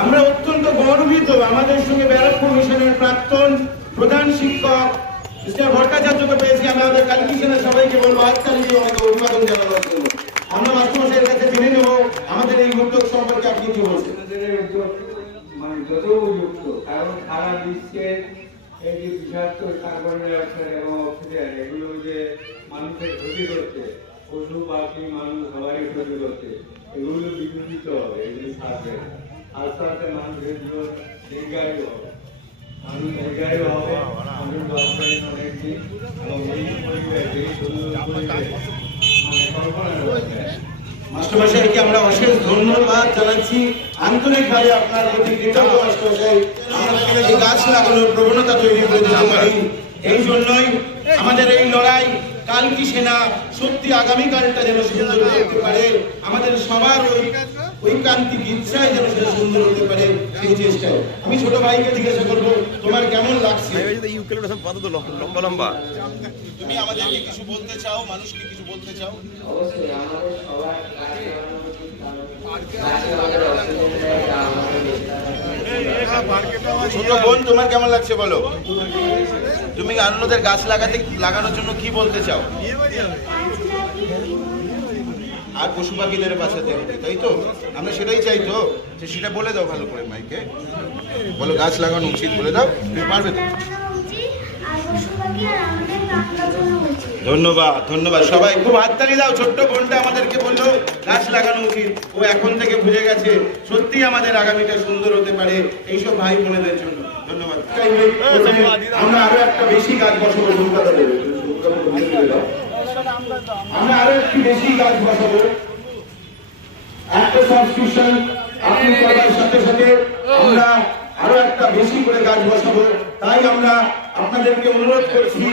আমরা অত্যন্ত গর্বিত আমাদের সঙ্গে ব্যারাকপুর মিশনের প্রাক্তন প্রধান শিক্ষক মিস্টার ভট্টাচার্যকে পেয়েছি। আমি আমাদের কালকি সেনার সবাইকে বলবো হাততালি দিয়ে আমাকে অভিবাদন জানানোর জন্য। আমরা মাস্টারমশাইয়ের কাছে জেনে নেব আমাদের এই উদ্যোগ সম্পর্কে আপনি কি বলছেন। মানে যত উপযুক্ত, কারণ সারা বিশ্বের এই যে বিষাক্ত কার্বন ডাইঅক্সাইড এবং অক্সিজেন এগুলো যে মানুষের ক্ষতি করছে, পশু পাখি মানুষ সবারই ক্ষতি করছে, এগুলো বিকশিত হবে। এগুলি থাকবে আস্তে আস্তে মানুষের জীবন দীর্ঘায়ু হবে, মানুষ দীর্ঘায়ু হবে, মানুষ বাঁচবেন অনেক দিন। এবং এই পরিবেশ, এই সুন্দর পরিবেশ মানে কল্পনা করছে। মাস্টারমশাইকে আমরা অশেষ ধন্যবাদ জানাচ্ছি, আন্তরিকভাবে আপনার প্রতি কৃতজ্ঞ। মাস্টারমশাই আমরা এই গাছ লাগানোর প্রবণতা তৈরি করে দিতে পারি, এই জন্যই আমাদের এই লড়াই। কালকি সেনা সত্যি আগামীকালটা যেন সুন্দর করতে পারে, আমাদের সবার ঐকান্তিক ইচ্ছায় যেন সেটা সুন্দর হতে পারে, সেই চেষ্টায়। আমি ছোট ভাইকে জিজ্ঞাসা করবো, তোমার কেমন লাগছে? তুমি আমাদেরকে কিছু বলতে চাও, মানুষকে কিছু বলতে চাও? অবশ্যই আমাদের সবার ছোট বোন, তোমার কেমন লাগছে বলো? তুমি অন্যদের গাছ লাগানোর জন্য কি বলতে চাও? আর পশু পাখিদের বাঁচাতে হবে, তাই তো? আমরা সেটাই চাই তো, যে সেটা বলে দাও ভালো করে মাইকে, বলো গাছ লাগানো উচিত, বলে দাও, তুমি পারবে তো? ধন্যবাদ, ধন্যবাদ সবাই, খুব হাততালি দাও। ছোট্ট বোনটা আমাদেরকে বললো গাছ লাগানো উচিত, ও এখন থেকে বুঝে গেছে সত্যি আমাদের আগামীটা সুন্দর হতে পারে এইসব ভাই বোনেদের জন্য। ধন্যবাদ। আমরা আরো একটা বেশি গাছ বসাবো, আমরা আরো একটু বেশি গাছ বসাবো। একটা সাবস্ক্রিপশন আপনি করার সাথে সাথে আমরা আরো একটা বেশি করে গাছ বসাবো। তাই আমরা আপনাদেরকে অনুরোধ করছি,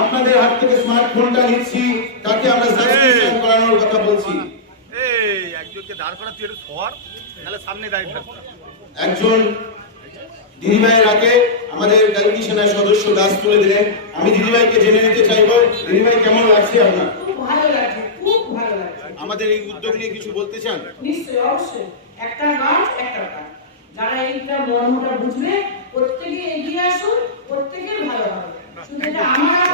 আপনাদের হাত থেকে স্মার্টফোনটা নিচ্ছি, তাকে আমরা সাবস্ক্রিপশন করানোর কথা বলছি। একজনকে দাঁড় করা তুই সর, নাহলে সামনে দাঁড়িয়ে থাকবে। একজন দিদিভাইয়ের হাতে আমাদের কালকি সেনার সদস্য গাছ তুলে দিলেন। আমি দিদিভাইকে জেনে নিতে চাইবো, দিদিভাই কেমন লাগছে আপনার? খুব ভালো লাগছে, খুব ভালো লাগছে। আমাদের এই উদ্যোগ নিয়ে কিছু বলতে চান? নিশ্চয়ই, অবশ্যই। একটা গাছ একটা গাছ, যারা এইটা মর্মটা বুঝবে প্রত্যেকে এগিয়ে আসুন, প্রত্যেকের ভালো হবে। শুধু এটা আমার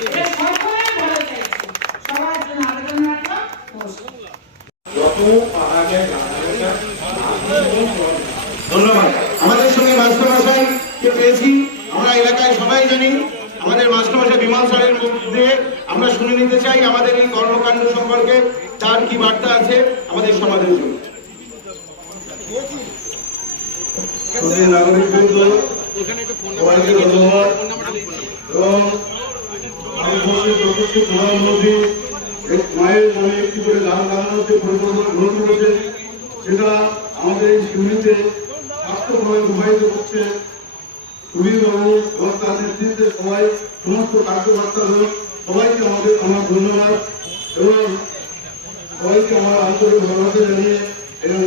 এটা সকলের ভালো চাইছে, সবার জন্য আবেদন রাখলাম। ধন্যবাদ। আমাদের সঙ্গে মাস্টারমশাই কে পেয়েছি, আমরা এলাকায় সবাই জানি। আমাদের মাস্টারমশাই বিমল স্যারের মুখ দিয়ে আমরা শুনে নিতে চাই আমাদের এই কর্মকাণ্ড সম্পর্কে, তার কি বার্তা আছে আমাদের সমাজের জন্য। নাগরিকবৃন্দ, সবাইকে ধন্যবাদ। এবং প্রধানমন্ত্রী মায়ের নামে একটি করে গাছ লাগানোর যে পরিকল্পনা গ্রহণ করেছে, সেটা আমাদের এই শিবিরতে সার্থকভাবে প্রবাহিত করছে। সুবীরবাবু এবং তার নেতৃত্বে সবাই, সমস্ত কার্যকর্তাদের সবাইকে আমার ধন্যবাদ এবং সবাইকে আমার আন্তরিক ভালোবাসা জানিয়ে এখানে